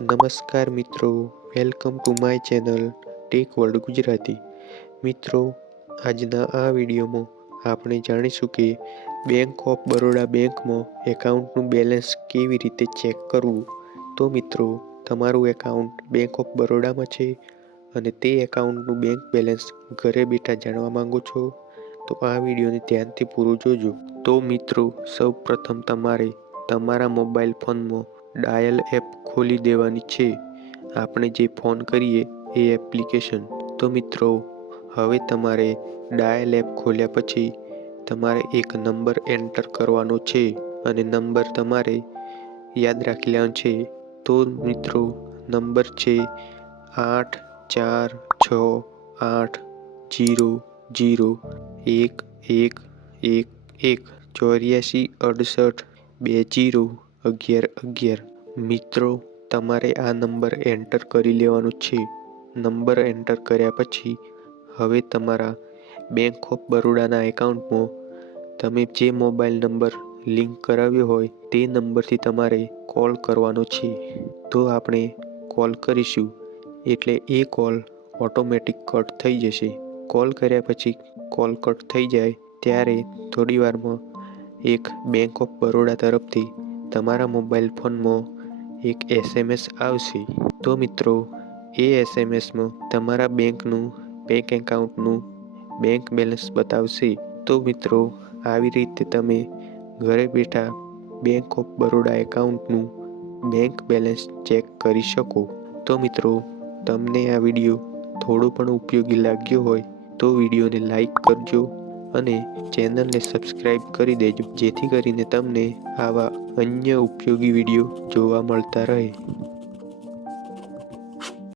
નમસ્કાર મિત્રો, welcome to my channel Tech World Gujarati. મિત્રો, આજના આ વિડીયોમાં આપણે જાણીશું કે બેંક ઓફ બરોડા બેંકમાં એકાઉન્ટનું બેલેન્સ કેવી રીતે ચેક કરવું. તો મિત્રો, તમારું એકાઉન્ટ બેંક ઓફ બરોડામાં છે અને તે એકાઉન્ટનું બેંક બેલેન્સ ઘરે બેઠા જાણવા માંગો છો તો આ વિડીયોને ધ્યાનથી પૂરું જોજો. તો મિત્રો, સૌ પ્રથમ તમારે તમારા મોબાઈલ ફોનમાં ડાયલ એપ ખોલી દેવાની છે. આપણે જે ફોન કરીએ એ એપ્લિકેશન. તો મિત્રો, હવે તમારે ડાયલ એપ ખોલ્યા પછી તમારે એક નંબર એન્ટર કરવાનો છે અને નંબર તમારે યાદ રાખી લેવાનો છે. તો મિત્રો, નંબર છે 84 મિત્રો, તમારે આ નંબર એન્ટર કરી લેવાનો છે. નંબર એન્ટર કર્યા પછી હવે તમારા બેંક ઓફ બરોડાના એકાઉન્ટમાં તમે જે મોબાઈલ નંબર લિંક કરાવ્યો હોય તે નંબરથી તમારે કોલ કરવાનો છે. તો આપણે કોલ કરીશું એટલે એ કોલ ઓટોમેટિક કટ થઈ જશે. કોલ કર્યા પછી કોલ કટ થઈ જાય ત્યારે થોડી વારમાં એક બેંક ઓફ બરોડા તરફથી તમારા મોબાઈલ ફોનમાં એક SMS આવશે. તો મિત્રો, એ SMSમાં તમારા બેંક એકાઉન્ટનું બેંક બેલેન્સ બતાવશે. તો મિત્રો, આવી રીતે તમે ઘરે બેઠા બેંક ઓફ બરોડા એકાઉન્ટનું બેંક બેલેન્સ ચેક કરી શકો. તો મિત્રો, તમને આ વિડીયો થોડો પણ ઉપયોગી લાગ્યો હોય તો વિડીયોને લાઈક કરજો અને ચેનલને સબસ્ક્રાઈબ કરી દેજો, જેથી કરીને તમને આવા અન્ય ઉપયોગી વિડીયો જોવા મળતા રહે.